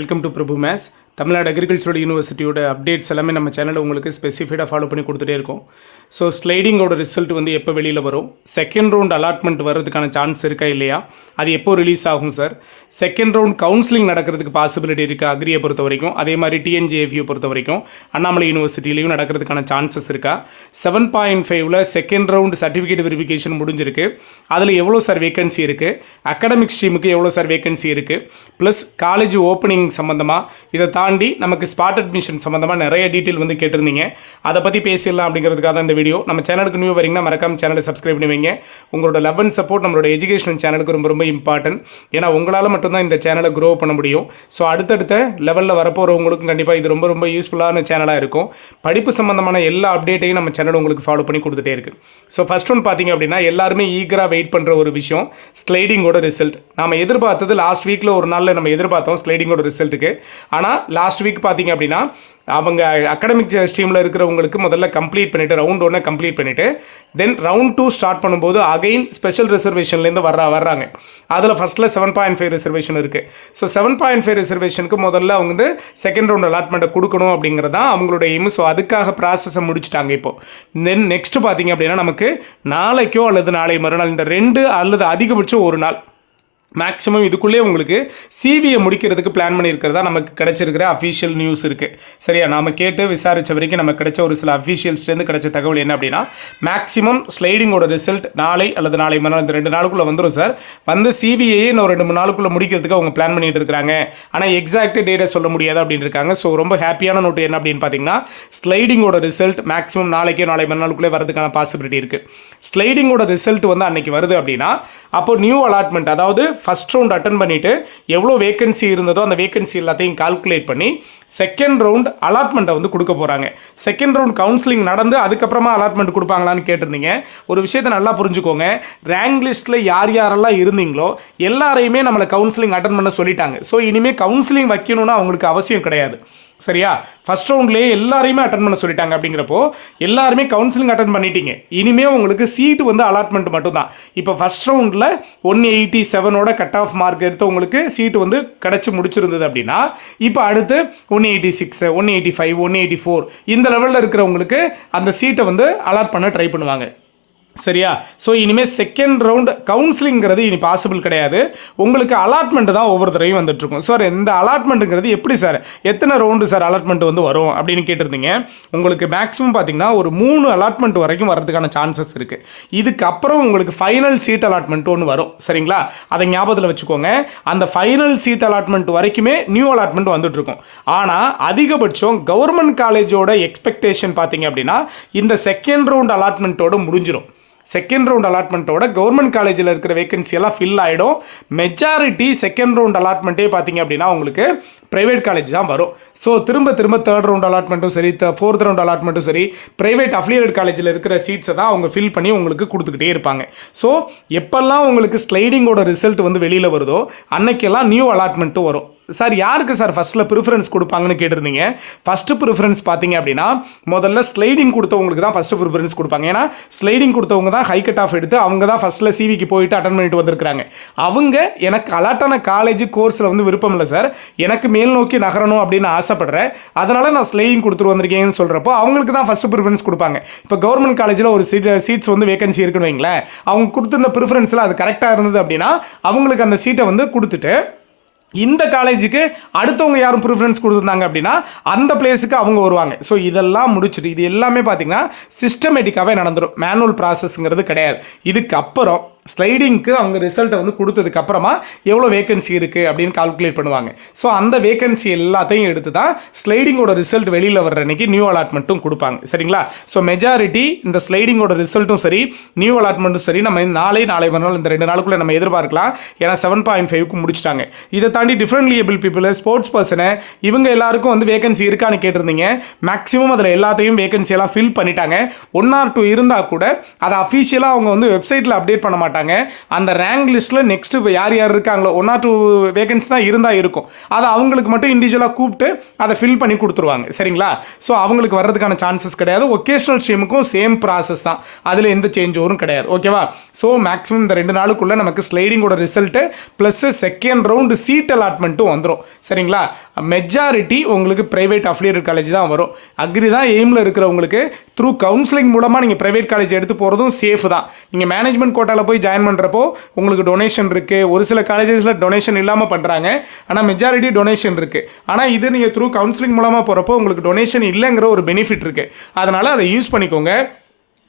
Welcome to Prabhu மேஸ். Tamil Nadu agricultural யூனிவர்சிட்டியோட updates எல்லாமே நம்ம சேனலில் உங்களுக்கு ஸ்பெசிஃபைடாக ஃபாலோ பண்ணி கொடுத்துட்டே இருக்கோம். ஸோ ஸ்லைடிங்கோட ரிசல்ட் வந்து எப்போ வெளியில் வரும், செகண்ட் ரவுண்ட் அலாட்மெண்ட் வர்றதுக்கான சான்ஸ் இருக்கா இல்லையா, அது எப்போ ரிலீஸ் ஆகும் சார், செகண்ட் ரவுண்ட் கவுன்சிலிங் நடக்கிறதுக்கு பாசிபிலிட்டி இருக்கா அக்ரியை பொறுத்த வரைக்கும், அதே மாதிரி TNJFU பொறுத்த வரைக்கும் அண்ணாமலை யூனிவர்சிட்டிலையும் நடக்கிறதுக்கான சான்சஸ் இருக்கா, 7.5ல் செகண்ட் ரவுண்ட் சர்டிஃபிகேட் வெரிஃபிகேஷன் முடிஞ்சிருக்கு, அதில் எவ்வளோ சார் வேகன்சி இருக்குது, அகாடமிக் ஸ்ட்ரீமுக்கு எவ்வளோ சார் வேகன்சி இருக்குது, ப்ளஸ் காலேஜ் ஓப்பனிங் சம்மந்தமாக இதை தாண்டி நமக்கு ஸ்பாட் அட்மிஷன் சம்மந்தமாக நிறைய டீட்டெயில் வந்து கேட்டிருந்தீங்க. அதை பற்றி பேசிடலாம் அப்படிங்கிறதுக்காக தான் இந்த வீடியோ. நம்ம சேனலுக்கு நியூ வரீங்கன்னா மறக்காம சேனலை சப்ஸ்கிரைப் பண்ணி வைங்க. உங்களோட லவ் அண்ட் சப்போர்ட் நம்மளோட எஜுகேஷனல் சேனலுக்கு ரொம்ப ரொம்ப இம்பார்ட்டன்ட். ஏன்னா உங்களால் மட்டும்தான் இந்த சேனலை க்ரோ பண்ண முடியும். ஸோ அடுத்தடுத்த லெவலில் வரப்போகிறவங்களுக்கும் கண்டிப்பாக இது ரொம்ப ரொம்ப யூஸ்ஃபுல்லான சேனலாக இருக்கும். படிப்பு சம்மந்தமான எல்லா அப்டேட்டையும் நம்ம சேனல் உங்களுக்கு ஃபாலோ பண்ணி கொடுத்துட்டே இருக்குது. ஸோ ஃபர்ஸ்ட் ஒன் பார்த்தீங்க அப்படின்னா எல்லாருமே ஈகராக வெயிட் பண்ணுற ஒரு விஷயம் ஸ்லைடிங்கோட ரிசல்ட். நம்ம எதிர்பார்த்தது லாஸ்ட் வீக்கில் ஒரு நாளில் நம்ம எதிர்பார்த்தோம் ஸ்லைடிங்கோட ரிசல்ட்டுக்கு. ஆனால் லாஸ்ட் வீக் பார்த்தீங்க அப்படின்னா அவங்க அகாடமிக் ஸ்ட்ரீமில் இருக்கிறவங்களுக்கு முதல்ல கம்ப்ளீட் பண்ணிவிட்டு ரவுண்ட் 1 கம்ப்ளீட் பண்ணிவிட்டு தென் ரவுண்ட் 2 ஸ்டார்ட் பண்ணும்போது அகைன் ஸ்பெஷல் ரிசர்வேஷன்லேருந்து வர்றாங்க. அதில் ஃபஸ்ட்டில் 7.5 ரிசர்வேஷன் இருக்குது. ஸோ 7.5 ரிசர்வேஷனுக்கு முதல்ல அவங்க வந்து செகண்ட் ரவுண்ட் அலாட்மெண்ட்டை கொடுக்கணும் அப்படிங்கிறது தான் அவங்களோட எய்ம். ஸோ அதுக்காக ப்ராசஸை முடிச்சுட்டாங்க. இப்போது தென் நெக்ஸ்ட் பார்த்தீங்க அப்படின்னா நமக்கு நாளைக்கோ அல்லது நாளை மறுநாள் இந்த 2 அல்லது அதிகபட்சம் ஒரு நாள் மேக்ஸிமம் இதுக்குள்ளே உங்களுக்கு சிவியை முடிக்கிறதுக்கு பிளான் பண்ணியிருக்கிறதா நமக்கு கிடைச்சிருக்கிற அஃபீஷியல் நியூஸ் இருக்குது. சரியா, நாம் கேட்டு விசாரித்த வரைக்கும் நமக்கு கிடைச்ச ஒரு சில அஃபீஷியல்ஸ்லேருந்து கிடைச்ச தகவல் என்ன அப்படின்னா மேக்ஸிமம் ஸ்லைடிங்கோட ரிசல்ட் நாளை அல்லது நாளை மறுநாள் இந்த 2 நாளுக்குள்ளே வந்துடும் சார். வந்து சிவிஏயே இன்னும் 2-3 நாளுக்குள்ளே முடிக்கிறதுக்கு அவங்க பிளான் பண்ணிட்டு இருக்கிறாங்க. ஆனால் எக்ஸாக்ட் டேட்டை சொல்ல முடியாது அப்படின்னு இருக்காங்க. ஸோ ரொம்ப ஹாப்பியான நோட்டு என்ன அப்படின்னு பார்த்தீங்கன்னா ஸ்லைடிங்கோட ரிசல்ட் மேக்ஸிமம் நாளைக்கே நாளை மறுநாளுக்குள்ளே வரதுக்கான பாசிபிலிட்டி இருக்குது. ஸ்லைடிங்கோட ரிசல்ட் வந்து அன்னைக்கு வருது அப்படின்னா அப்போ நியூ அலாட்மெண்ட், அதாவது ஃபஸ்ட் ரவுண்ட் அட்டன் பண்ணிவிட்டு எவ்வளோ வேகன்சி இருந்ததோ அந்த வேகன்சி எல்லாத்தையும் கால்குலேட் பண்ணி செகண்ட் ரவுண்ட் அலாட்மெண்ட்டை வந்து கொடுக்க போகிறாங்க. செகண்ட் ரவுண்ட் கவுன்சிலிங் நடந்து அதுக்கப்புறமா அலாட்மெண்ட் கொடுப்பாங்களான்னு கேட்டிருந்தீங்க. ஒரு விஷயத்தை நல்லா புரிஞ்சுக்கோங்க, ரேங்க் லிஸ்ட்டில் யார் யாரெல்லாம் இருந்தீங்களோ எல்லாரையுமே நம்மளை கவுன்சிலிங் அட்டன் பண்ண சொல்லிட்டாங்க. ஸோ இனிமேல் கவுன்சிலிங் வைக்கணும்னு அவங்களுக்கு அவசியம் கிடையாது. சரியா, ஃபஸ்ட் ரவுண்ட்லேயே எல்லாரையுமே அட்டன் பண்ண சொல்லிட்டாங்க. அப்படிங்கிறப்போ எல்லாருமே கவுன்சிலிங் அட்டன் பண்ணிட்டீங்க. இனிமேல் உங்களுக்கு சீட்டு வந்து அலாட்மெண்ட் மட்டும்தான். இப்போ ஃபஸ்ட் ரவுண்டில் 187ஓட கட் ஆஃப் மார்க் எடுத்து உங்களுக்கு சீட்டு வந்து கிடச்சி முடிச்சிருந்தது அப்படின்னா இப்போ அடுத்து 186, 185, 184 இந்த லெவலில் இருக்கிறவங்களுக்கு அந்த சீட்டை வந்து அலாட் பண்ண ட்ரை பண்ணுவாங்க. சரியா, ஸோ இனிமேல் செகண்ட் ரவுண்ட் கவுன்சிலிங்கிறது இனி பாசிபிள் கிடையாது. உங்களுக்கு அலாட்மெண்ட் தான் ஒவ்வொரு தடவையும் வந்துட்டுருக்கும். சார் இந்த அலாட்மெண்ட்டுங்கிறது எப்படி சார், எத்தனை ரவுண்டு சார் அலாட்மெண்ட் வந்து வரும் அப்படின்னு கேட்டிருந்தீங்க. உங்களுக்கு மேக்ஸிமம் பார்த்தீங்கன்னா ஒரு 3 அலாட்மெண்ட் வரைக்கும் வரதுக்கான சான்சஸ் இருக்குது. இதுக்கப்புறம் உங்களுக்கு ஃபைனல் சீட் அலாட்மெண்ட் ஒன்று வரும். சரிங்களா, அதை ஞாபகத்தில் வச்சுக்கோங்க. அந்த ஃபைனல் சீட் அலாட்மெண்ட் வரைக்குமே நியூ அலாட்மெண்ட் வந்துட்டுருக்கும். ஆனால் அதிகபட்சம் கவர்மெண்ட் காலேஜோட எக்ஸ்பெக்டேஷன் பார்த்தீங்க அப்படின்னா இந்த செகண்ட் ரவுண்ட் அலாட்மெண்ட்டோடு முடிஞ்சிடும். செகண்ட் ரவுண்ட் அலாட்மெண்ட்டோட கவர்மெண்ட் காலேஜில் இருக்கிற வேகன்சி எல்லாம் ஃபில் ஆகிடும். மெஜாரிட்டி செகண்ட் ரவுண்ட் அலாட்மெண்ட்டே பார்த்தீங்க அப்படின்னா உங்களுக்கு ப்ரைவேட் காலேஜ் தான் வரும். ஸோ திரும்ப தேர்ட் ரவுண்ட் அலாட்மெண்ட்டும் சரி, ஃபோர்த் ரவுண்ட் அலாட்மெண்ட்டும் சரி, ப்ரைவேட் அஃபிலியேட்டட் காலேஜில் இருக்கிற சீட்ஸை தான் அவங்க ஃபில் பண்ணி உங்களுக்கு கொடுத்துக்கிட்டே இருப்பாங்க. ஸோ எப்பெல்லாம் உங்களுக்கு ஸ்லைடிங்கோட ரிசல்ட் வந்து வெளியில் வருதோ அன்னைக்கெல்லாம் நியூ அலாட்மெண்ட்டும் வரும். சார் யாருக்கு சார் ஃபஸ்ட்டில் ப்ரிஃபரன்ஸ் கொடுப்பாங்கன்னு கேட்டிருந்தீங்க. ஃபஸ்ட்டு ப்ரிஃபரன்ஸ் பார்த்தீங்க அப்படின்னா முதல்ல ஸ்லைடிங் கொடுத்தவங்களுக்கு தான் ஃபஸ்ட்டு ப்ரிஃபரன்ஸ் கொடுப்பாங்க. ஏன்னா ஸ்லைடிங் கொடுத்தவங்க தான் ஹை கட் ஆஃப் எடுத்து அவங்க தான் ஃபஸ்ட்டில் சிவிக்கு போயிட்டு அட்டன் பண்ணிட்டு வந்திருக்காங்க. அவங்க எனக்கு அலாட்டான காலேஜ் கோர்ஸில் வந்து விருப்பம் இல்லை சார், எனக்கு மேல் நோக்கி நகரணும் அப்படின்னு ஆசைப்படுறேன், அதனால் நான் ஸ்லைடிங் கொடுத்துட்டு வந்திருக்கேன்னு சொல்கிறப்போ அவங்களுக்கு தான் ஃபஸ்ட்டு ப்ரிஃபரன்ஸ் கொடுப்பாங்க. இப்போ கவர்மெண்ட் காலேஜில் ஒரு சீட்ஸ் வந்து வேகன்சி இருக்குன்னு வைங்களேன், அவங்க கொடுத்துருந்த ப்ரிஃபரன்ஸில் அது கரெக்டாக இருந்தது அப்படின்னா அவங்களுக்கு அந்த சீட்டை வந்து கொடுத்துட்டு இந்த காலேஜுக்கு அடுத்தவங்க யாரும் ப்ரிஃபரன்ஸ் கொடுத்துருந்தாங்க அப்படின்னா அந்த பிளேஸுக்கு அவங்க வருவாங்க. ஸோ இதெல்லாம் முடிச்சுட்டு இது எல்லாமே பார்த்தீங்கன்னா சிஸ்டமேட்டிக்காகவே நடந்துடும். மேனுவல் ப்ராசஸ்ங்கிறது கிடையாது. இதுக்கப்புறம் ஸ்லைடிங்க்கு அவங்க ரிசல்ட்டை வந்து கொடுத்ததுக்கு அப்புறமா எவ்வளோ வேகன்சி இருக்குது அப்படின்னு கால்குலேட் பண்ணுவாங்க. ஸோ அந்த வேகன்சி எல்லாத்தையும் எடுத்து தான் ஸ்லைடிங்கோட ரிசல்ட் வெளியில் வர்ற அன்றைக்கி நியூ அலாட்மெண்ட்டும் கொடுப்பாங்க. சரிங்களா, ஸோ மெஜாரிட்டி இந்த ஸ்லைடிங்கோட ரிசல்ட்டும் சரி நியூ அலாட்மெண்ட்டும் சரி நம்ம நாளை மறுநாள் இந்த 2 நாளுக்குள்ளே நம்ம எதிர்பார்க்கலாம். ஏன்னா 7.5க்கு முடிச்சிட்டாங்க. இதை தாண்டி differently able people, sports person, இவங்க எல்லாருக்கும் வந்து வேகன்சி இருக்கான்னு கேட்டிருந்தீங்க. மேக்ஸிமம் அதில் எல்லாத்தையும் வேகன்சி எல்லாம் ஃபில் பண்ணிட்டாங்க. 1 or 2 இருந்தால் கூட அதை அஃபீஷியலாக அவங்க வந்து வெப்சைட்டில் அப்டேட் பண்ண மாட்டாங்க. மாட்டாங்க. அந்த ரேங்க் லிஸ்ட்டில் நெக்ஸ்ட்டு யார் யார் இருக்காங்களோ 1 or 2 வேகன்சி தான் இருந்தால் இருக்கும். அதை அவங்களுக்கு மட்டும் இண்டிவிஜுவலாக கூப்பிட்டு அதை ஃபில் பண்ணி கொடுத்துருவாங்க. சரிங்களா? ஸோ அவங்களுக்கு வர்றதுக்கான சான்சஸ் கிடையாது. ஒகேஷனல் ஸ்ட்ரீமுக்கும் சேம் ப்ராசஸ் தான், அதில் எந்த சேஞ்ச் ஓவரும் கிடையாது. ஓகேவா? ஸோ மேக்ஸிமம் இந்த 2 நாளுக்குள்ளே நமக்கு ஸ்லைடிங்கோட result plus second round seat அலாட்மெண்ட்டும் வந்துடும். சரிங்களா? மெஜாரிட்டி உங்களுக்கு ப்ரைவேட் அஃபிலியேட்டட் காலேஜ் தான் வரும். அக்ரி தான் எய்மில் இருக்கிறவங்களுக்கு த்ரூ கவுன்சிலிங் மூலமாக நீங்கள் ப்ரைவேட் காலேஜ் எடுத்து போகிறதும் சேஃப் தான். நீங்கள் மேனேஜ்மெண்ட் கோட்டாவில் போய் ஜாயின் பண்ணுறப்போ உங்களுக்கு டொனேஷன் இருக்குது. ஒரு சில காலேஜஸில் டொனேஷன் இல்லாமல் பண்ணுறாங்க, ஆனால் மெஜாரிட்டி டொனேஷன் இருக்குது. ஆனால் இது நீங்கள் த்ரூ கவுன்சிலிங் மூலமாக போகிறப்போ உங்களுக்கு டொனேஷன் இல்லைங்கிற ஒரு பெனிஃபிட் இருக்குது. அதனால் அதை யூஸ் பண்ணிக்கோங்க.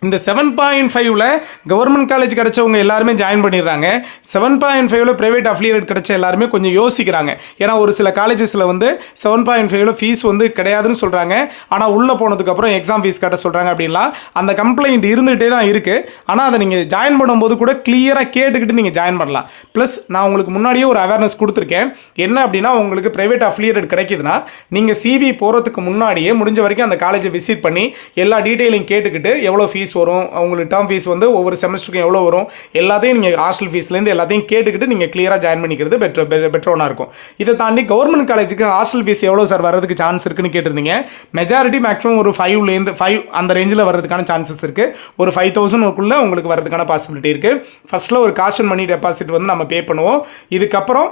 இந்த 7.5ல் கவர்மெண்ட் காலேஜ் கிடச்சவங்க எல்லாருமே ஜாயின் பண்ணிடுறாங்க. 7.5ல் ப்ரைவேட் அஃபிலியேட் கிடச்ச எல்லாருமே கொஞ்சம் யோசிக்கிறாங்க. ஏன்னா ஒரு சில காலேஜஸில் வந்து 7.5ல் ஃபீஸ் வந்து கிடையாதுன்னு சொல்கிறாங்க, ஆனால் உள்ளே போனதுக்கப்புறம் எக்ஸாம் ஃபீஸ் கட்ட சொல்கிறாங்க. அப்படின்லாம் அந்த கம்ப்ளைண்ட் இருந்துகிட்டே தான் இருக்குது. ஆனால் அதை நீங்கள் ஜாயின் பண்ணும்போது கூட கிளியராக கேட்டுக்கிட்டு நீங்கள் ஜாயின் பண்ணலாம். ப்ளஸ் நான் உங்களுக்கு முன்னாடியே ஒரு அவேர்னஸ் கொடுத்துருக்கேன். என்ன அப்படின்னா, உங்களுக்கு ப்ரைவேட் அஃபிலியேட் கிடைக்குதுன்னா நீங்கள் சிவி போகிறதுக்கு முன்னாடியே முடிஞ்ச வரைக்கும் அந்த காலேஜை விசிட் பண்ணி எல்லா டீட்டெயிலையும் கேட்டுக்கிட்டு எவ்வளோ ஃபீஸ் வரும், உங்களுக்கு டேர்ம் ஃபீஸ் வந்து ஒவ்வொரு செமஸ்டருக்கும் எவ்வளோ வரும், எல்லாத்தையும் நீங்கள் ஹாஸ்டல் ஃபீஸ்லேருந்து எல்லாத்தையும் கேட்டுக்கிட்டு நீங்கள் கிளியராக ஜாயின் பண்ணிக்கிறது பெட்டர் இருக்கும். இதை தாண்டி கவர்மெண்ட் காலேஜுக்கு ஹாஸ்டல் ஃபீஸ் எவ்வளோ சார் வர்றதுக்கு சான்ஸ் இருக்குன்னு கேட்டிருந்தீங்க. மெஜாரிட்டி மேக்ஸிமம் ஒரு 5 அந்த ரேஞ்சில் வர்றதுக்கான சான்சஸ் இருக்குது. ஒரு 5,000க்குள்ளே உங்களுக்கு வர்றதுக்கான பாசிபிலிட்டி இருக்குது. ஃபஸ்ட்டில் ஒரு காஷன் மணி டெபாசிட் வந்து நம்ம பே பண்ணுவோம். இதுக்கப்புறம்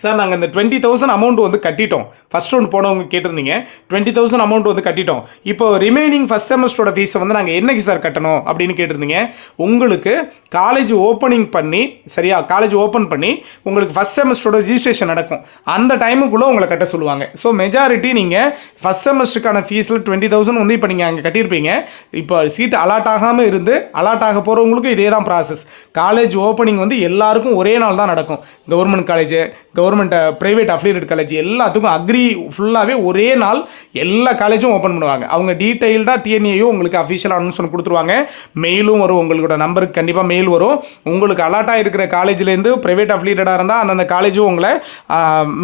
சார் நாங்கள் இந்த 20,000 அமௌண்ட் வந்து கட்டிட்டோம். ஃபஸ்ட் ரவுண்ட் போனவங்க கேட்டிருந்தீங்க, 20,000 அமௌண்ட் வந்து கட்டிட்டோம். இப்போ ரிமைனிங் ஃபஸ்ட் செமஸ்டரோட ஃபீஸை வந்து நாங்கள் என்னைக்கு சார் கட்டணும் அப்படின்னு கேட்டிருந்தீங்க. உங்களுக்கு காலேஜ் ஓப்பனிங் பண்ணி, சரியா, காலேஜ் ஓப்பன் பண்ணி உங்களுக்கு ஃபஸ்ட் செமஸ்டரோட ரிஜிஸ்ட்ரேஷன் நடக்கும், அந்த டைமுக்குள்ளே உங்களை கட்ட சொல்லுவாங்க. ஸோ மெஜாரிட்டி நீங்கள் ஃபஸ்ட் செமஸ்டருக்கான ஃபீஸில் 20,000 வந்து இப்போ நீங்கள் அங்கே கட்டியிருப்பீங்க. இப்போ சீட் அலாட் ஆகாமல் இருந்து அலாட் ஆக போகிறவங்களுக்கும் இதே தான் ப்ராசஸ். காலேஜ் ஓப்பனிங் வந்து எல்லாருக்கும் ஒரே நாள் தான் நடக்கும். Government college, government private affiliated college எல்லாத்துக்கும் அக்ரி ஃபுல்லாகவே ஒரே நாள் எல்லா காலேஜும் ஓப்பன் பண்ணுவாங்க. அவங்க டீட்டெயில்டாக TNAU உங்களுக்கு அஃபிஷியல் அனௌன்ஸ்மெண்ட் கொடுத்துருவாங்க. மெயிலும் வரும், உங்களோட நம்பருக்கு கண்டிப்பாக மெயில் வரும். உங்களுக்கு அலாட்டாக இருக்கிற காலேஜ்லேருந்து ப்ரைவேட் அஃபிலியேட்டடாக இருந்தால் அந்தந்த காலேஜும் உங்களை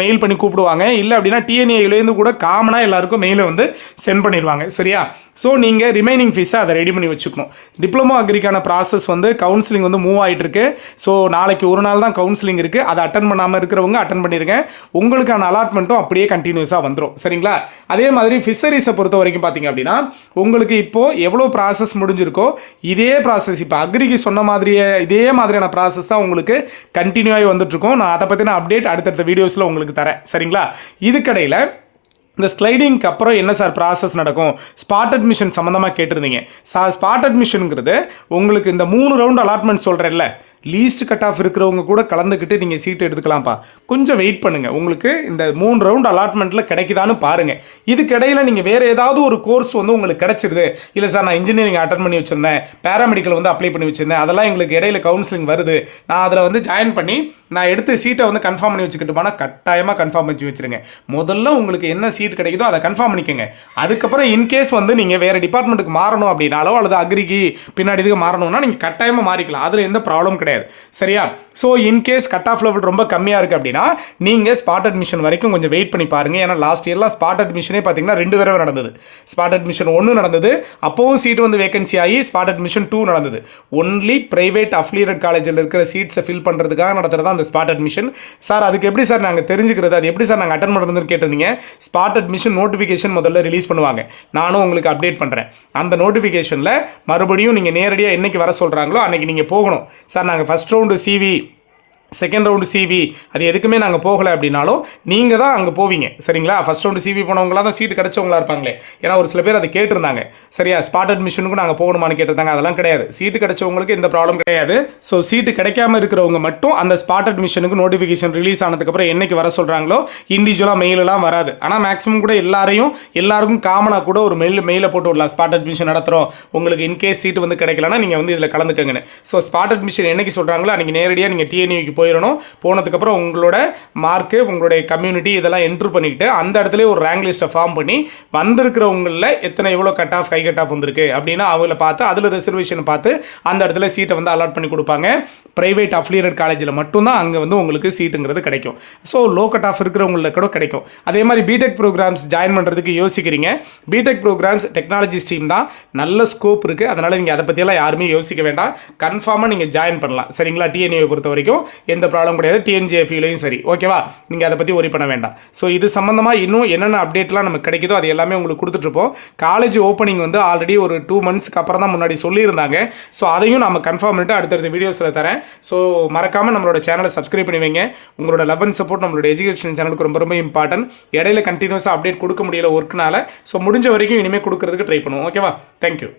மெயில் பண்ணி கூப்பிடுவாங்க. இல்லை அப்படின்னா TNAUலேருந்து கூட காமனாக எல்லாருக்கும் மெயிலை வந்து சென்ட் பண்ணிடுவாங்க. சரியா? ஸோ நீங்கள் ரிமைனிங் ஃபீஸை அதை ரெடி பண்ணி வச்சுக்கணும். டிப்ளமோ அக்ரிக்கான ப்ராசஸ் வந்து கவுன்சிலிங் வந்து மூவ் ஆகிட்டு இருக்கு. ஸோ நாளைக்கு ஒரு நாள் தான் கவுன்சிலிங் இருக்குது. அதை அட்டன் பண்ணாமல் இருக்கிறவங்க அட்டன் பண்ணிடுங்க. உங்களுக்கான அலாட்மெண்ட்டும் அப்படியே கண்டினியூஸாக வந்துடும். சரிங்களா? அதே மாதிரி ஃபிஷரிஸை பொறுத்த வரைக்கும் பார்த்தீங்க அப்படின்னா, உங்களுக்கு இப்போது எவ்வளோ ப்ராசஸ் முடிஞ்சிருக்கோ இதே ப்ராசஸ் இப்போ அக்ரிக்கு சொன்ன மாதிரியே இதே மாதிரியான ப்ராசஸ் தான் உங்களுக்கு கண்டினியூ ஆகி வந்துட்டுருக்கோம். நான் அதை பற்றின அப்டேட் அடுத்தடுத்த வீடியோஸில் உங்களுக்கு தரேன். சரிங்களா? இதுக்கடையில் இந்த ஸ்லைடிங்க்கு அப்புறம் என்ன சார் ப்ராசஸ் நடக்கும், ஸ்பாட் அட்மிஷன் சம்மந்தமாக கேட்டிருந்தீங்க. ஸ்பாட் அட்மிஷனுங்கிறது உங்களுக்கு இந்த 3 ரவுண்ட் அலாட்மெண்ட் சொல்கிறேன்ல, லீஸ்ட் கட் ஆஃப் இருக்கிறவங்க கூட கலந்துக்கிட்டு நீங்கள் சீட் எடுத்துக்கலாம்ப்பா. கொஞ்சம் வெயிட் பண்ணுங்கள். உங்களுக்கு இந்த 3 ரவுண்ட் அலாட்மெண்ட்டில் கிடைக்குதான்னு பாருங்கள். இதுக்கிடையில் நீங்கள் வேறு ஏதாவது ஒரு கோர்ஸ் வந்து உங்களுக்கு கிடச்சிருது, இல்லை சார் நான் இன்ஜினியரிங் அட்டன் பண்ணி வச்சுருந்தேன், பேராமெடிக்கல் வந்து அப்ளை பண்ணி வச்சுருந்தேன், அதெல்லாம் எங்களுக்கு இடையில கவுன்சிலிங் வருது, நான் அதில் வந்து ஜாயின் பண்ணி நான் எடுத்து சீட்டை வந்து கன்ஃபார்ம் பண்ணி வச்சுக்கிட்டுமானா கட்டாயமாக கன்ஃபார்ம் பண்ணி வச்சுருங்க. முதல்ல உங்களுக்கு என்ன சீட் கிடைக்குதோ அதை கன்ஃபார்ம் பண்ணிக்கோங்க. அதுக்கப்புறம் இன்கேஸ் வந்து நீங்கள் வேறு டிபார்ட்மெண்ட்டுக்கு மாறணும் அப்படின்னாலோ அல்லது அக்ரிக்கு பின்னாடி இதுக்கு மாறணும்னா நீங்கள் கட்டாயமாக மாறிக்கலாம். அதில் எந்த ப்ராப்ளம் கிடையாது. சரியா? So in case cut off level ரொம்ப கம்மியாக இருக்குது அப்படின்னா நீங்கள் ஸ்பாட் அட்மிஷன் வரைக்கும் கொஞ்சம் வெயிட் பண்ணி பாருங்கள். ஏன்னா லாஸ்ட் இயர்லாம் ஸ்பாட் அட்மிஷனே பார்த்தீங்கன்னா 2 தடவை நடந்தது. ஸ்பாட் அட்மிஷன் 1 நடந்தது, அப்போவும் சீட் வந்து வேகன்சி ஆகி ஸ்பாட் அட்மிஷன் 2 நடந்தது. ஒன்லி ப்ரைவேட் அஃபிலியேட்டட் காலேஜில் இருக்கிற சீட்ஸை ஃபில் பண்ணுறதுக்காக நடத்துகிறது தான் அந்த ஸ்பாட் அட்மிஷன். சார் அதுக்கு எப்படி சார் நாங்கள் தெரிஞ்சுக்கிறது, அது எப்படி சார் நாங்கள் அட்டன் பண்ணுறதுன்னு கேட்டிருந்தீங்க. ஸ்பாட் அட்மிஷன் நோட்டிஃபிகேஷன் முதல்ல ரிலீஸ் பண்ணுவாங்க, நானும் உங்களுக்கு அப்டேட் பண்ணுறேன். அந்த நோட்டிஃபிகேஷனில் மறுபடியும் நீங்கள் நேரடியாக என்றைக்கு வர சொல்கிறாங்களோ அன்றைக்கி நீங்கள் போகணும். சார் நாங்கள் first round CV, second round CV அது எதுக்குமே நாங்கள் போகலை அப்படின்னாலும் நீங்கள் தான் அங்கே போவீங்க. சரிங்களா? ஃபஸ்ட் ரவுண்டு CV போனவங்களாம் தான் சீட்டு கிடச்சவங்களா இருப்பாங்களே. ஏன்னா ஒரு சில பேர் அதை கேட்டிருந்தாங்க. சரியா? ஸ்பாட் அட்மிஷனுக்கும் நாங்கள் போகணுமான்னு கேட்டிருந்தாங்க. அதெல்லாம் கிடையாது. சீட்டு கிடச்சவங்களுக்கு எந்த ப்ராப்ளம் கிடையாது. ஸோ சீட்டு கிடைக்காம இருக்கிறவங்க மட்டும் அந்த ஸ்பாட் அட்மிஷனுக்கு நோட்டிஃபிகேஷன் ரிலீஸ் ஆனதுக்கப்புறம் என்னைக்கு வர சொல்கிறாங்களோ இண்டிவிஜுவலாக மெயிலெலாம் வராது. ஆனால் மேக்ஸிமம் கூட எல்லாருக்கும் காமனாக கூட ஒரு மெயிலை போட்டு விடலாம். ஸ்பாட் அட்மிஷன் நடத்துகிறோம், உங்களுக்கு இன்கேஸ் சீட்டு வந்து கிடைக்கலன்னா நீங்கள் வந்து இதில் கலந்துக்கங்கன்னு. ஸோ ஸ்பாட் அட்மிஷன் என்னைக்கு சொல்கிறாங்களோ அன்றைக்கி நேரடியாக நீங்கள் TNAUக்கு போயிடணும். போனதுக்கப்புறம் உங்களோட மார்க்கு, உங்களுடைய கம்யூனிட்டி இதெல்லாம் என்ட்ரு பண்ணிக்கிட்டு அந்த இடத்துல ஒரு ரேங்க் லிஸ்ட்டை ஃபார்ம் பண்ணி வந்திருக்கிறவங்களில் எவ்வளோ cut off, high cut off வந்திருக்கு அப்படின்னா அவங்கள பார்த்து அதில் ரிசர்வேஷன் பார்த்து அந்த இடத்துல சீட்டை வந்து அலாட் பண்ணி கொடுப்பாங்க. ப்ரைவேட் அஃபிலியேட்டட் காலேஜில் மட்டும்தான் அங்கே வந்து உங்களுக்கு சீட்டுங்கிறது கிடைக்கும். ஸோ லோ கட் ஆஃப் இருக்கிறவங்களுக்கு கூட கிடைக்கும். அதே மாதிரி பிடெக் ப்ரோக்ராம்ஸ் ஜாயின் பண்ணுறதுக்கு யோசிக்கிறீங்க. பிடெக் ப்ரோக்ராம்ஸ் டெக்னாலஜி ஸ்ட்ரீம் தான், நல்ல ஸ்கோப் இருக்குது. அதனால் நீங்கள் அதை பற்றியெல்லாம் யாருமே யோசிக்க வேண்டாம். கன்ஃபார்மாக நீங்கள் ஜாயின் பண்ணலாம். சரிங்களா? டிஎன்ஏ பொறுத்த வரைக்கும் எந்த ப்ராப்ளம் கிடையாது. டிஎன்ஜேஎஃப்யூலையும் சரி. ஓகேவா? நீங்கள் அதை பற்றி ஒரி பண்ண வேண்டாம். ஸோ இது சம்மந்தமாக இன்னும் என்னென்ன அப்டேட்லாம் நமக்கு கிடைக்குதோ அது எல்லாமே உங்களுக்கு கொடுத்துட்ருப்போம். காலேஜ் ஓப்பனிங் வந்து ஆல்ரெடி ஒரு 2 மந்த்ஸ்க்கு அப்புறம் தான் முன்னாடி சொல்லியிருந்தாங்க. ஸோ அதையும் நம்ம கன்ஃபார்ம் பண்ணிட்டு அடுத்தடுத்த வீடியோஸில் தரேன். ஸோ மறக்காமல் நம்மளோட சேனலை சப்ஸ்கிரைப் பண்ணி வைங்க. உங்களோட லவ் அண்ட் சப்போர்ட் நம்மளோட எஜுகேஷன் சேனலுக்கு ரொம்ப ரொம்ப இம்பார்ட்டன்ட். இடையில கண்டினியூஸாக அப்டேட் கொடுக்க முடியல ஒர்க்குனால. ஸோ முடிஞ்ச வரைக்கும் இனிமேல் கொடுக்கறதுக்கு ட்ரை பண்ணுவோம். ஓகேவா? தேங்க்யூ.